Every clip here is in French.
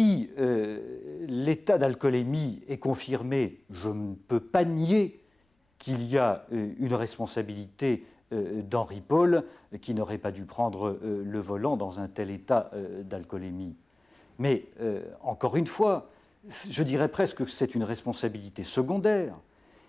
si l'état d'alcoolémie est confirmé, je ne peux pas nier qu'il y a une responsabilité d'Henri Paul qui n'aurait pas dû prendre le volant dans un tel état d'alcoolémie. Mais encore une fois, je dirais presque que c'est une responsabilité secondaire.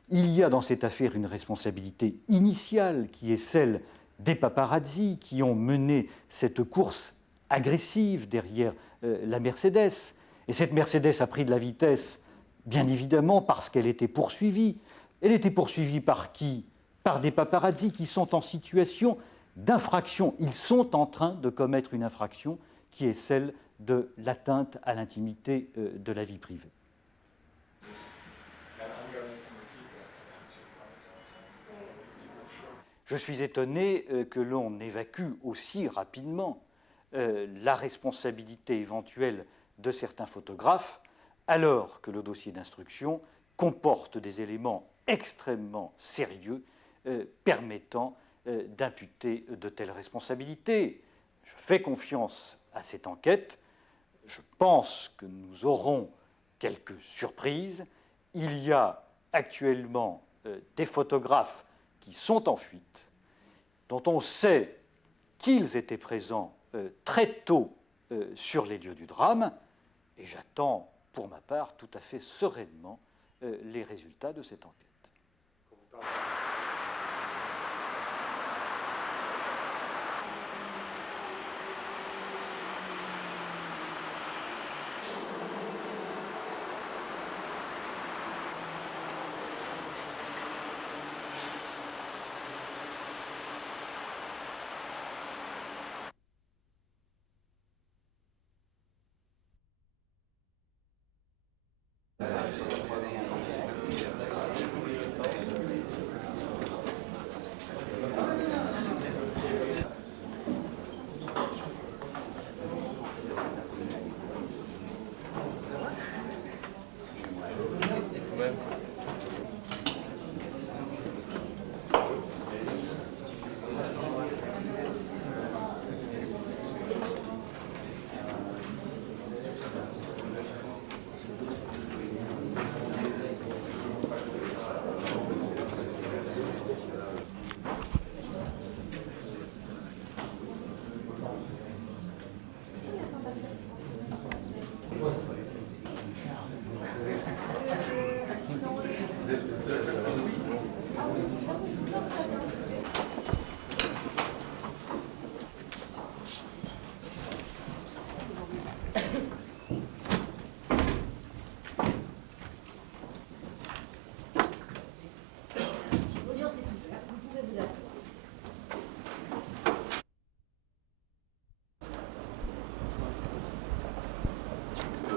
Il y a dans cette affaire une responsabilité initiale qui est celle des paparazzis qui ont mené cette course agressive derrière la Mercedes. Et cette Mercedes a pris de la vitesse, bien évidemment, parce qu'elle était poursuivie. Elle était poursuivie par qui? Par des paparazzis qui sont en situation d'infraction. Ils sont en train de commettre une infraction qui est celle de l'atteinte à l'intimité de la vie privée. Je suis étonné que l'on évacue aussi rapidement la responsabilité éventuelle de certains photographes, alors que le dossier d'instruction comporte des éléments extrêmement sérieux permettant d'imputer de telles responsabilités. Je fais confiance à cette enquête. Je pense que nous aurons quelques surprises. Il y a actuellement des photographes qui sont en fuite, dont on sait qu'ils étaient présents très tôt sur les lieux du drame, et j'attends pour ma part tout à fait sereinement les résultats de cette enquête.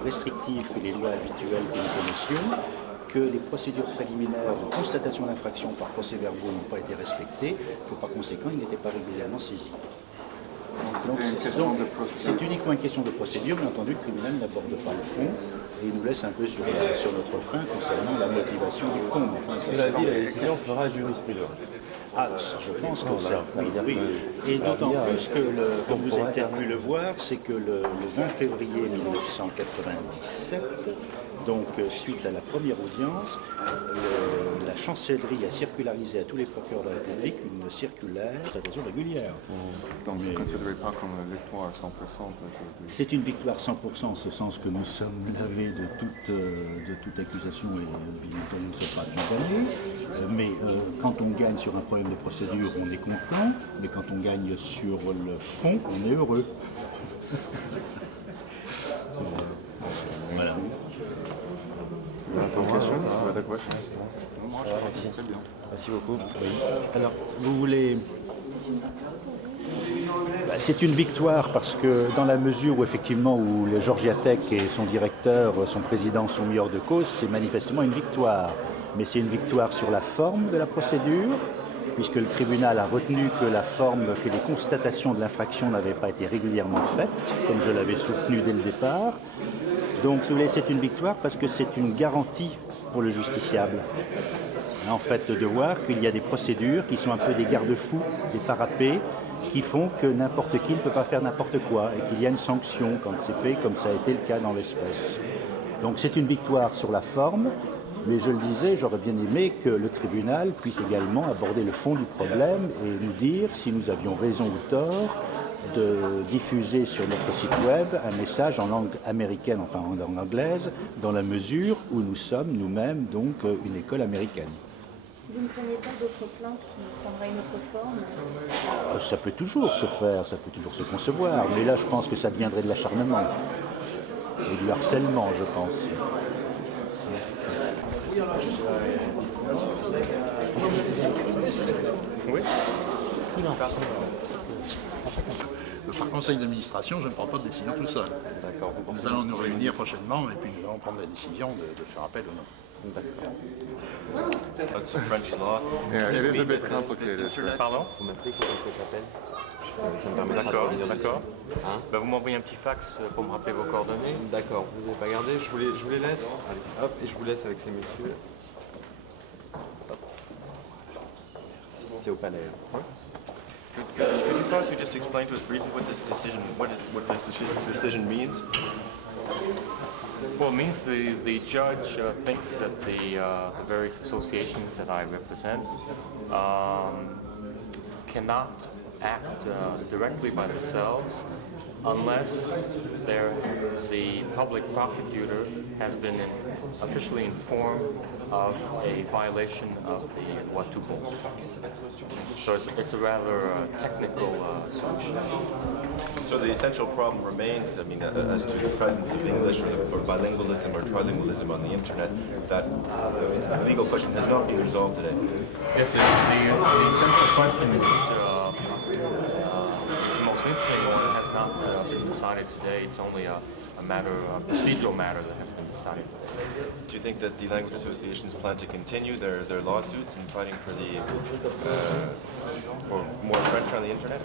Restrictives que les lois habituelles que nous connaissions, que les procédures préliminaires de constatation d'infraction par procès-verbaux n'ont pas été respectées, que par conséquent, ils n'étaient pas régulièrement saisis. Donc c'est uniquement une question de procédure, bien entendu, le tribunal n'aborde pas le fond et il nous laisse un peu sur notre faim concernant la motivation du fond. Enfin, et la vie, la décision fera jurisprudence. Ah, je pense que ça, oui. Et d'autant plus que, comme vous avez peut-être pu le voir, c'est que le 20 février 1997, donc suite à la première audience, la chancellerie a circularisé à tous les procureurs de la République une circulaire de constatation régulière. Donc vous ne considérez pas comme une victoire 100%? C'est une victoire 100% en ce sens que nous sommes lavés de toute accusation et nous ne sommes pas condamnés. Mais quand on gagne sur un problème de procédure, on est content, mais quand on gagne sur le fond, on est heureux. Voilà. Merci beaucoup. Oui. Alors, vous voulez... C'est une victoire parce que dans la mesure où effectivement où le Georgiatech et son directeur, son président sont mis hors de cause, c'est manifestement une victoire. Mais c'est une victoire sur la forme de la procédure, puisque le tribunal a retenu que les constatations de l'infraction n'avaient pas été régulièrement faites, comme je l'avais soutenu dès le départ. Donc, si vous voulez, c'est une victoire parce que c'est une garantie pour le justiciable. En fait, de voir qu'il y a des procédures qui sont un peu des garde-fous, des parapets, qui font que n'importe qui ne peut pas faire n'importe quoi et qu'il y a une sanction quand c'est fait, comme ça a été le cas dans l'espèce. Donc c'est une victoire sur la forme, mais je le disais, j'aurais bien aimé que le tribunal puisse également aborder le fond du problème et nous dire si nous avions raison ou tort de diffuser sur notre site web un message en langue américaine, enfin en langue anglaise, dans la mesure où nous sommes nous-mêmes donc une école américaine. Vous ne craignez pas d'autres plaintes qui prendraient une autre forme? Ça peut toujours se faire, ça peut toujours se concevoir, mais là je pense que ça deviendrait de l'acharnement et du harcèlement, je pense. Oui. Par conseil d'administration, je ne prends pas de décision tout seul. D'accord. Nous allons nous réunir prochainement et puis nous allons prendre la décision de faire appel ou non. That's French law. Yeah, it is a bit complicated. Pardon? Vous m'appelez quand on fait appel. Ça me permettra D'accord, de revenir d'accord. dessus. Hein? Bah, vous m'envoyez un petit fax pour me rappeler vos coordonnées. D'accord, vous n'avez pas gardé, je vous les laisse. Allez, hop, et je vous laisse avec ces messieurs. Hop. C'est au palais. Hein? Could you possibly just explain to us briefly what this decision means? Well, it means the judge thinks that the various associations that I represent cannot act directly by themselves unless the public prosecutor has been officially informed of a violation of the loi tout bon. So it's a rather technical solution. So the essential problem remains, I mean, as to the presence of English or bilingualism or trilingualism on the internet, that the legal question has not been resolved today. Yes, the essential question is it's the most interesting one. It has not been decided today. It's only a procedural matter that has been decided today. Do you think that the language associations plan to continue their lawsuits and fighting for more French on the internet?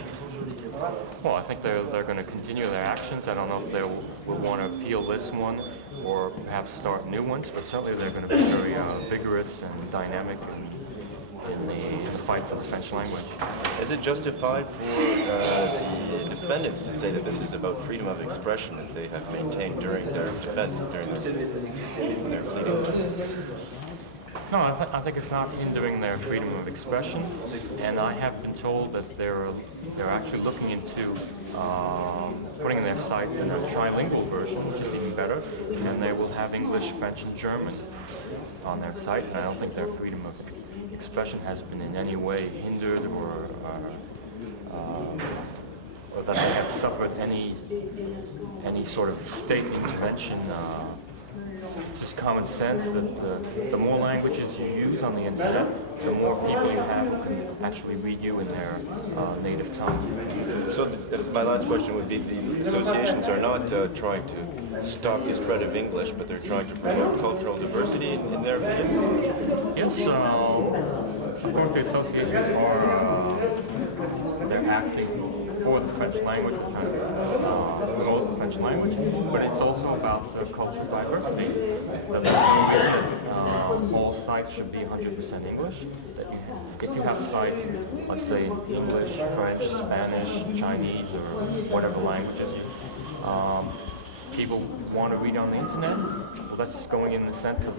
Well, I think they're going to continue their actions. I don't know if they will want to appeal this one or perhaps start new ones, but certainly they're going to be very vigorous and dynamic in the fight for the French language. Is it justified for the defendants to say that this is about freedom of expression, as they have maintained during their defense, during their pleadings? No, I think it's not hindering their freedom of expression, and I have been told that they're actually looking into putting in their site a trilingual version, which is even better, and they will have English, French, and German on their site, and I don't think their freedom of expression has been in any way hindered or that they have suffered any sort of state intervention. It's just common sense that the more languages you use on the internet, the more people you have who can actually read you in their native tongue. So my last question would be, the associations are not trying to stop the spread of English, but they're trying to promote cultural diversity in their opinion? Yes, of course the associations they're acting for the French language, trying to promote the French language, but it's also about cultural diversity. That there's no reason that all sites should be 100% English. That if you have sites, let's say in English, French, Spanish, Chinese, or whatever languages people want to read on the internet, well, that's going in the sense of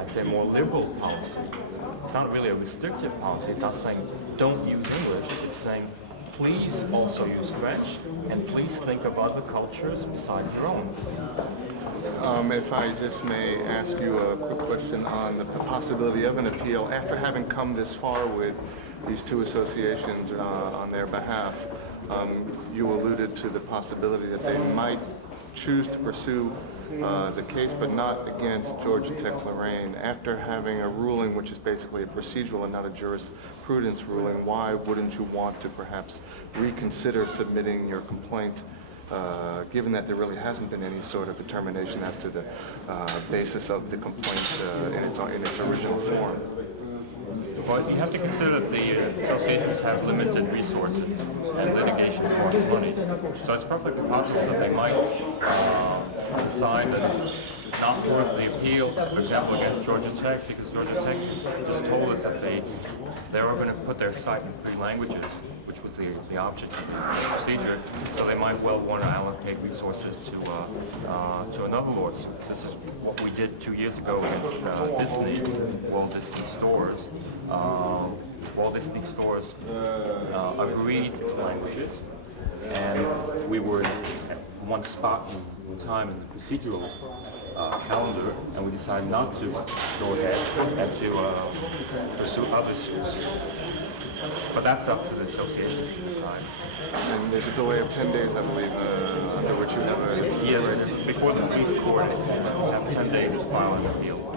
I'd say, a more liberal policy. It's not really a restrictive policy. It's not saying don't use English. It's saying please also use French, and please think of other cultures besides your own. If I just may ask you a quick question on the possibility of an appeal, after having come this far with these two associations on their behalf, you alluded to the possibility that they might choose to pursue the case, but not against Georgia Tech Lorraine. After having a ruling which is basically a procedural and not a jurisprudence ruling, why wouldn't you want to perhaps reconsider submitting your complaint, given that there really hasn't been any sort of determination as to the basis of the complaint in its original form? But you have to consider that the associations have limited resources and litigation costs money. So it's perfectly possible that they might decide that it's not worth the appeal, for example, against Georgia Tech, because Georgia Tech just told us that they were going to put their site in 3 languages, which was the object of the procedure. So they might well want to allocate resources to another lawsuit. This is what we did 2 years ago against Disney, Walt Disney Stores. Walt Disney Stores agreed to languages, and we were at one spot in time in the procedural calendar, and we decided not to go ahead and to pursue other suits. But that's up to the association to decide. And there's a delay of 10 days, I believe, under which you have a... Yes, before the police court, we have 10 days to file an appeal.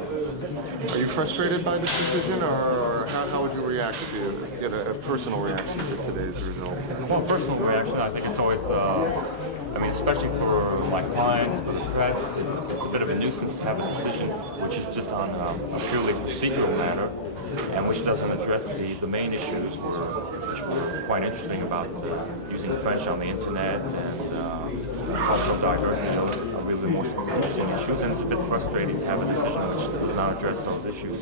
Are you frustrated by this decision, or how would you react if you get a personal reaction to today's result? Well, personal reaction, I think it's always, I mean, especially for my clients, for the press, it's a bit of a nuisance to have a decision which is just on a purely procedural matter, and which doesn't address the main issues, which were quite interesting about using French on the internet and cultural diversity. Those are really the most interesting issues, and it's a bit frustrating to have a decision which does not address those issues.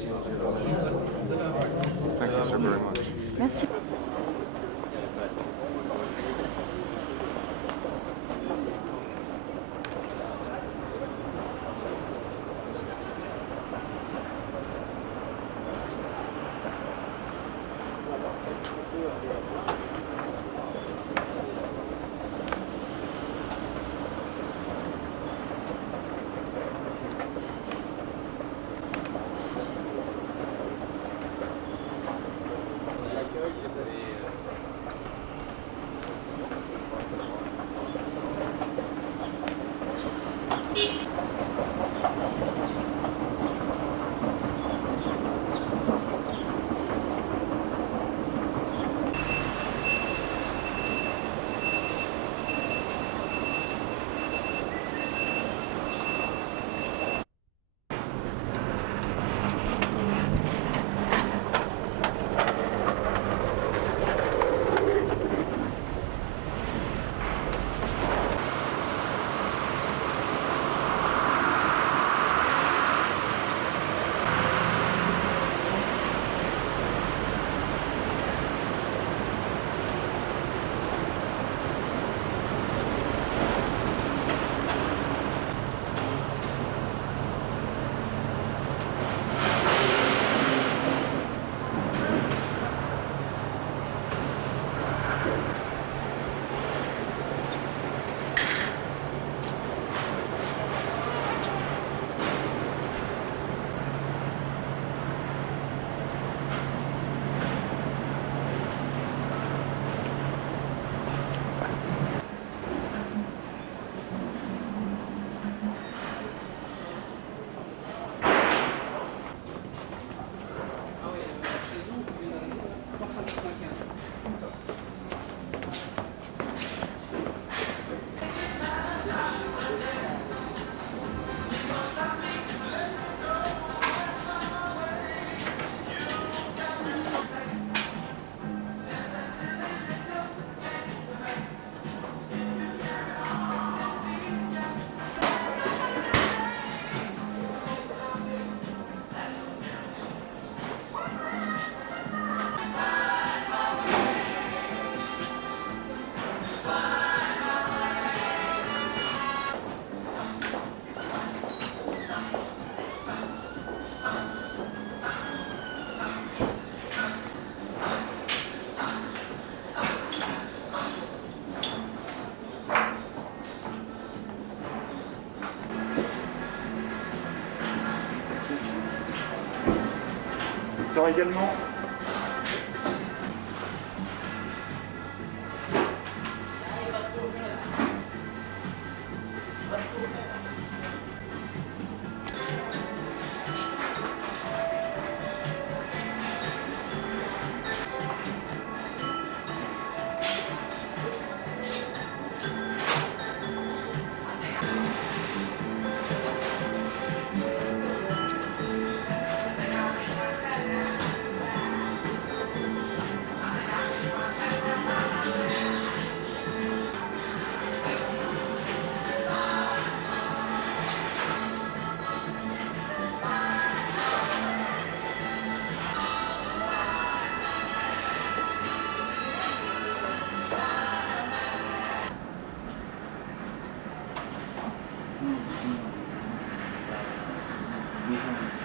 Thank you, sir, very much. Merci. Également. Bonjour.